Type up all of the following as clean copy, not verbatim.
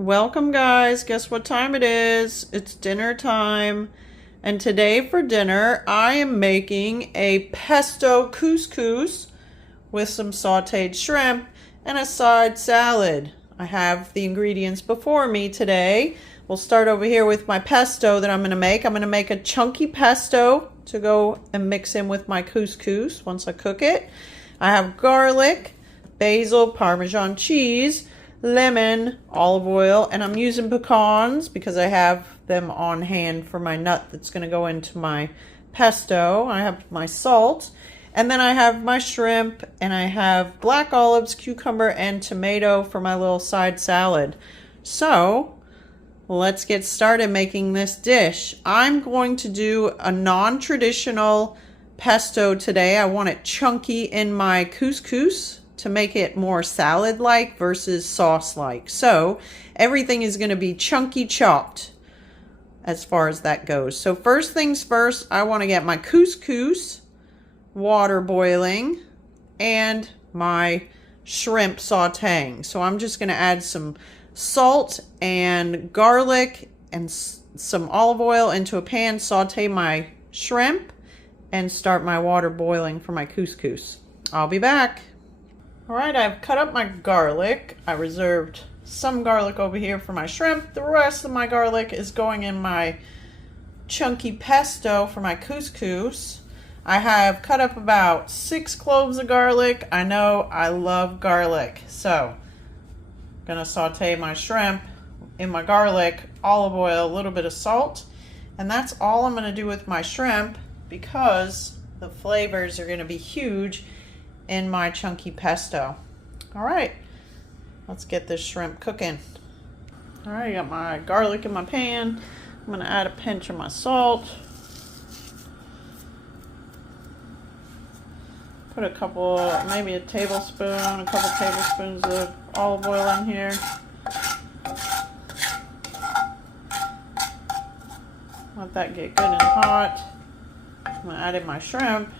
Welcome guys, guess what time it is? It's dinner time. And today for dinner, I am making a pesto couscous with some sauteed shrimp and a side salad. I have the ingredients before me today. We'll start over here with my pesto that I'm going to make. I'm going to make a chunky pesto to go and mix in with my couscous once I cook it. I have garlic, basil, Parmesan cheese, lemon, olive oil, and I'm using pecans because I have them on hand for my nut that's going to go into my pesto. I have my salt, and then I have my shrimp, and I have black olives, cucumber, and tomato for my little side salad. So let's get started making this dish. I'm going to do a non-traditional pesto today. I want it chunky in my couscous to make it more salad-like versus sauce-like. So everything is going to be chunky chopped as far as that goes. So first things first, I want to get my couscous water boiling and my shrimp sauteing. So I'm just going to add some salt and garlic and some olive oil into a pan, saute my shrimp, and start my water boiling for my couscous. I'll be back. Alright, I've cut up my garlic. I reserved some garlic over here for my shrimp. The rest of my garlic is going in my chunky pesto for my couscous. I have cut up about 6 cloves of garlic. I know I love garlic, so I'm going to saute my shrimp in my garlic, olive oil, a little bit of salt, and that's all I'm going to do with my shrimp because the flavors are going to be huge in my chunky pesto. All right, let's get this shrimp cooking. All right, I got my garlic in my pan. I'm gonna add a pinch of my salt. Put a couple, maybe a tablespoon, a couple tablespoons of olive oil in here. Let that get good and hot. I'm gonna add in my shrimp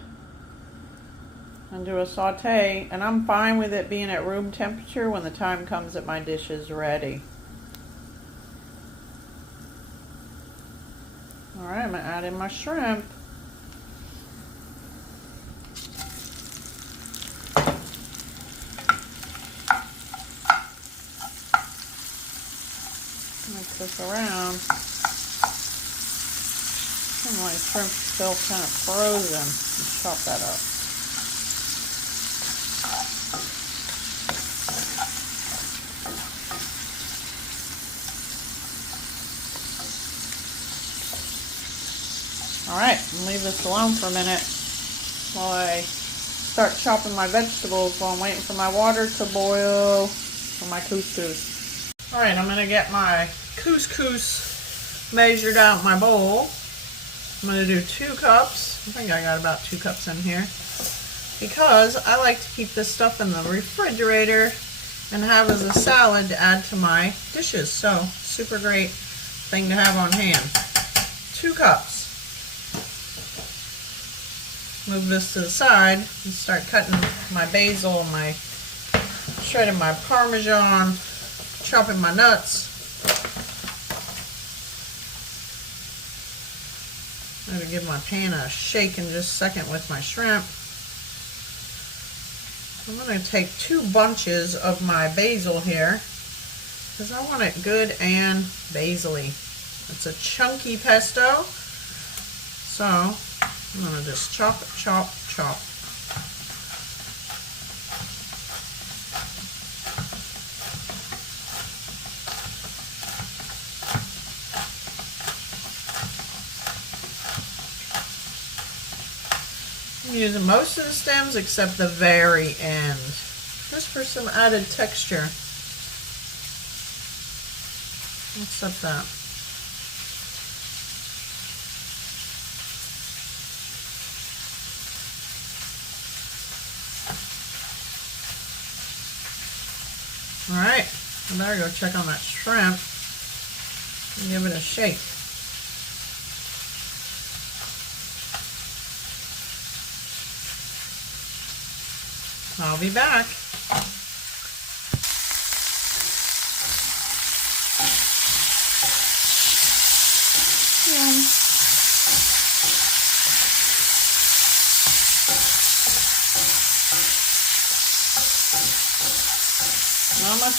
and do a saute, and I'm fine with it being at room temperature when the time comes that my dish is ready. Alright, I'm going to add in my shrimp. Mix this around. And my shrimp's still kind of frozen. Let's chop that up. Alright, leave this alone for a minute while I start chopping my vegetables while I'm waiting for my water to boil for my couscous. Alright, I'm going to get my couscous measured out in my bowl. I'm going to do 2 cups. I think I got about 2 cups in here. Because I like to keep this stuff in the refrigerator and have as a salad to add to my dishes. So, super great thing to have on hand. 2 cups. Move this to the side and start cutting my basil, shredding my Parmesan, chopping my nuts. I'm going to give my pan a shake in just a second with my shrimp. I'm going to take 2 bunches of my basil here because I want it good and basil-y. It's a chunky pesto, so I'm going to just chop, chop, chop. I'm using most of the stems except the very end, just for some added texture. Except that. Alright, I better go check on that shrimp and give it a shake. I'll be back.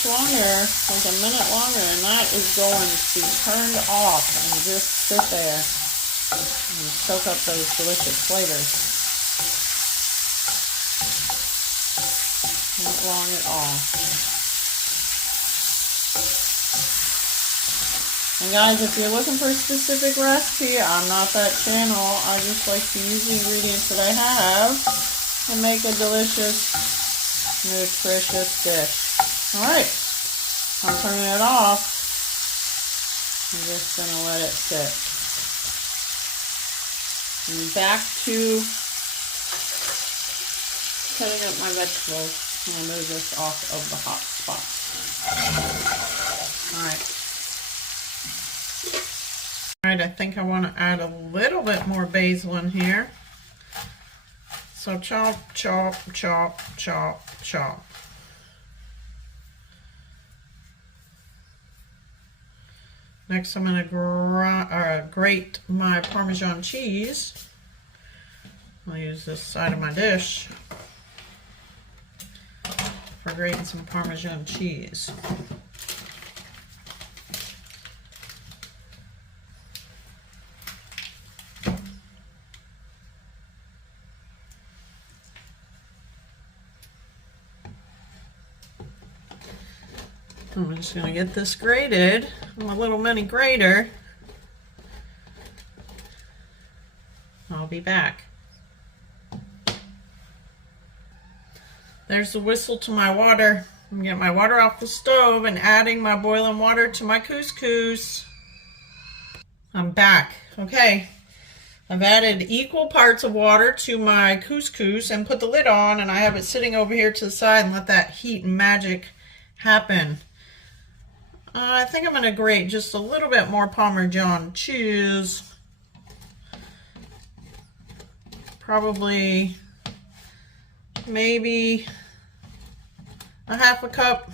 much longer, like a minute longer, and that is going to be turned off and just sit there and soak up those delicious flavors. Not long at all. And guys, if you're looking for a specific recipe, I'm not that channel. I just like to use the ingredients that I have and make a delicious, nutritious dish. Alright, I'm turning it off. I'm just going to let it sit. And back to cutting up my vegetables. I'm going to move this off of the hot spot. Alright. Alright, I think I want to add a little bit more basil in here. So chop, chop, chop, chop, chop. Next I'm going to grate my Parmesan cheese. I'll use this side of my dish for grating some Parmesan cheese. I'm just going to get this grated on my little mini grater. I'll be back. There's the whistle to my water. I'm getting my water off the stove and adding my boiling water to my couscous. I'm back. Okay. I've added equal parts of water to my couscous and put the lid on, and I have it sitting over here to the side and let that heat and magic happen. I think I'm going to grate just a little bit more Parmesan cheese. Probably maybe a half a cup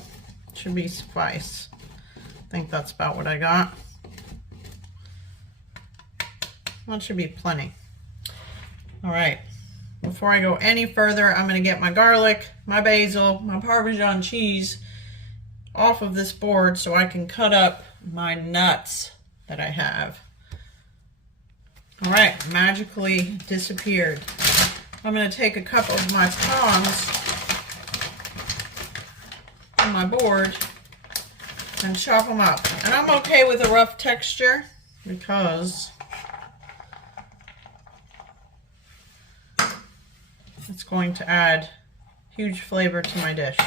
should be suffice. I think that's about what I got. That should be plenty. All right, before I go any further, I'm going to get my garlic, my basil, my Parmesan cheese off of this board so I can cut up my nuts that I have. All right, magically disappeared. I'm going to take a couple of my pecans on my board and chop them up. And I'm okay with a rough texture because it's going to add huge flavor to my dish.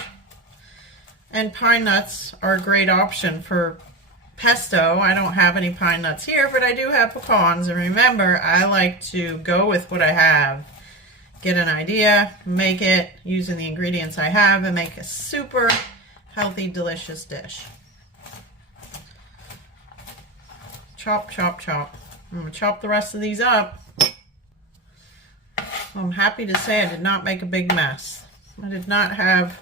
And pine nuts are a great option for pesto. I don't have any pine nuts here, but I do have pecans. And remember, I like to go with what I have. Get an idea, make it using the ingredients I have, and make a super healthy, delicious dish. Chop, chop, chop. I'm going to chop the rest of these up. I'm happy to say I did not make a big mess. I did not have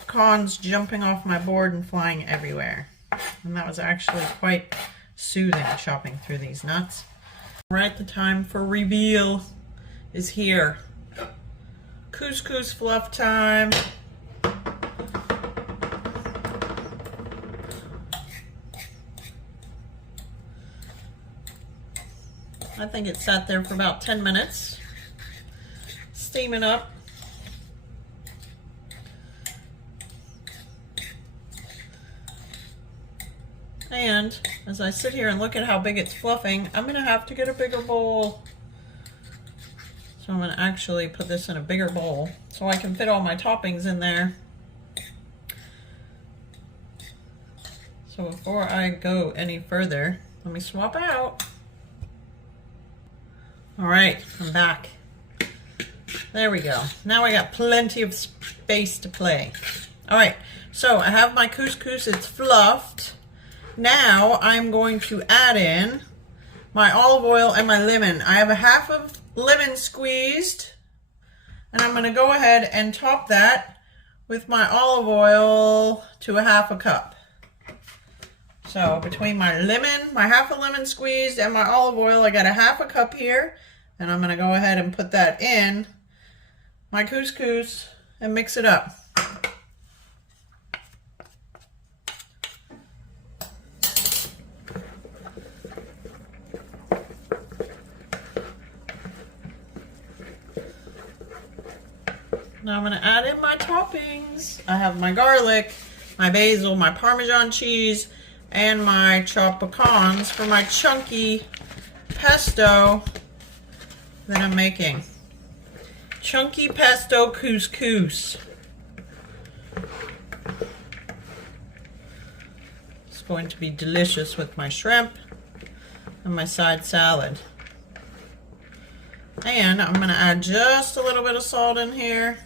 pecans jumping off my board and flying everywhere. And that was actually quite soothing, chopping through these nuts. Right, the time for reveal is here. Couscous fluff time. I think it sat there for about 10 minutes, steaming up. And as I sit here and look at how big it's fluffing, I'm going to have to get a bigger bowl. So I'm going to actually put this in a bigger bowl so I can fit all my toppings in there. So before I go any further, let me swap out. All right, I'm back. There we go. Now I got plenty of space to play. All right, so I have my couscous, it's fluffed. Now I'm going to add in my olive oil and my lemon. I have a half of lemon squeezed, and I'm going to go ahead and top that with my olive oil to a half a cup. So between my lemon, my half a lemon squeezed, and my olive oil, I got a half a cup here, and I'm going to go ahead and put that in my couscous and mix it up. Now I'm going to add in my toppings. I have my garlic, my basil, my Parmesan cheese, and my chopped pecans for my chunky pesto that I'm making. Chunky pesto couscous. It's going to be delicious with my shrimp and my side salad. And I'm going to add just a little bit of salt in here.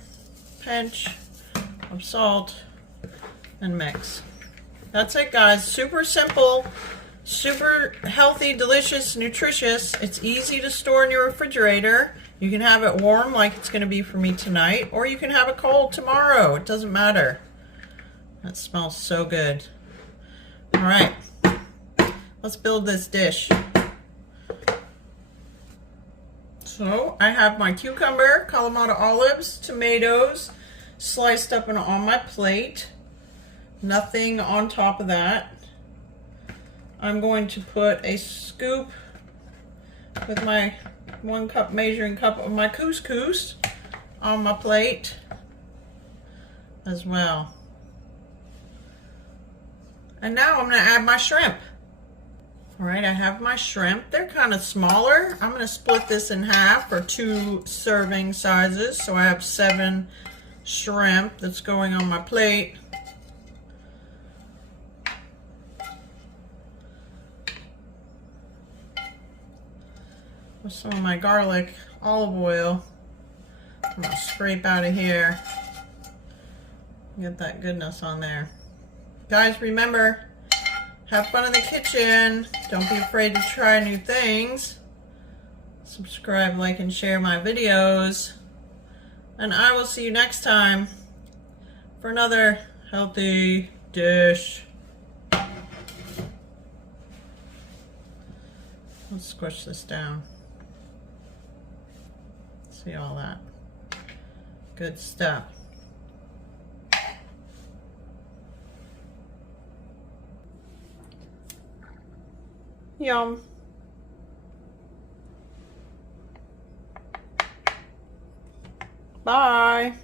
Pinch of salt and mix. That's it, guys. Super simple, super healthy, delicious, nutritious. It's easy to store in your refrigerator. You can have it warm like it's going to be for me tonight, or you can have it cold tomorrow. It doesn't matter. That smells so good. All right, let's build this dish. So I have my cucumber, Kalamata olives, tomatoes sliced up and on my plate. Nothing on top of that. I'm going to put a scoop with my 1 cup measuring cup of my couscous on my plate as well. And now I'm going to add my shrimp. All right, I have my shrimp. They're kind of smaller. I'm going to split this in half for 2 serving sizes. So I have 7 shrimp that's going on my plate. With some of my garlic, olive oil. I'm going to scrape out of here. Get that goodness on there. Guys, remember, have fun in the kitchen. Don't be afraid to try new things. Subscribe, like, and share my videos. And I will see you next time for another healthy dish. Let's squish this down. See all that. Good stuff. Yum. Bye.